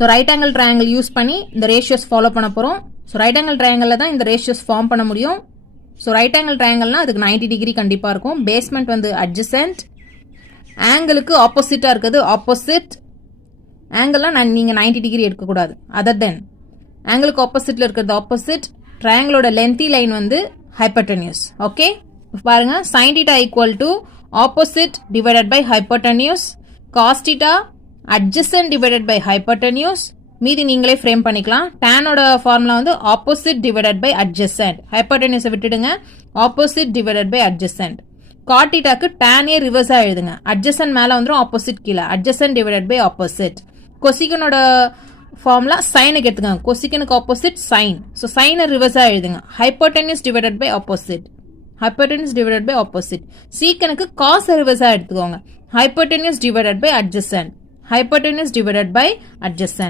So right angle triangle use பண்ணி இந்த ratios follow பண்ண போகிறோம். ஸோ ரைட் ஆங்கிள் ட்ரையாங்கிளில் தான் இந்த ரேஷியோஸ் ஃபார்ம் பண்ண முடியும். ஸோ ரைட் ஆங்கிள் ட்ரையாங்கிள்னா அதுக்கு 90 டிகிரி கண்டிப்பாக இருக்கும். பேஸ்மெண்ட் வந்து அட்ஜசன்ட், ஆங்கிளுக்கு ஆப்போசிட்டாக இருக்குது ஆப்போசிட். ஆங்கிள்லாம் நீங்கள் 90 டிகிரி எடுக்கக்கூடாது. அதர் தென் ஆங்கிளுக்கு ஆப்போசிட்டில் இருக்கிறது ஆப்போசிட். ட்ரையாங்கிளோட லென்த்தி லைன் வந்து ஹைப்போட்டெனியூஸ். ஓகே, பாருங்க sin θ equal to opposite divided by hypotenuse, cos θ adjacent divided by hypotenuse. மீதி நீங்களே ஃப்ரேம் பண்ணிக்கலாம். டேனோட ஃபார்முலா வந்து ஆப்போசிட் டிவைடட் பை அட்ஜசன்ட். ஹைப்போட்டெனியூஸை விட்டுடுங்க, opposite divided by adjacent. Cot θக்கு டேனே ரிவர்ஸா எழுதுங்க. அட்ஜசன்ட் மேல வந்துடும், ஆப்போசிட் கீழே. Adjacent divided by opposite. கொசிகனோட ஃபார்முலா சைனுக்கு எடுத்துக்கோங்க. கொசிகனுக்கு ஆப்போசிட் சைன். ஸோ சைனை ரிவர்ஸா எழுதுங்க. Hypotenuse divided by opposite. Hypotenuse divided by opposite. சீக்கனுக்கு காஸ் ரிவர்ஸா எடுத்துக்கோங்க. Hypotenuse divided by adjacent. Hypotenuse divided by adjacent.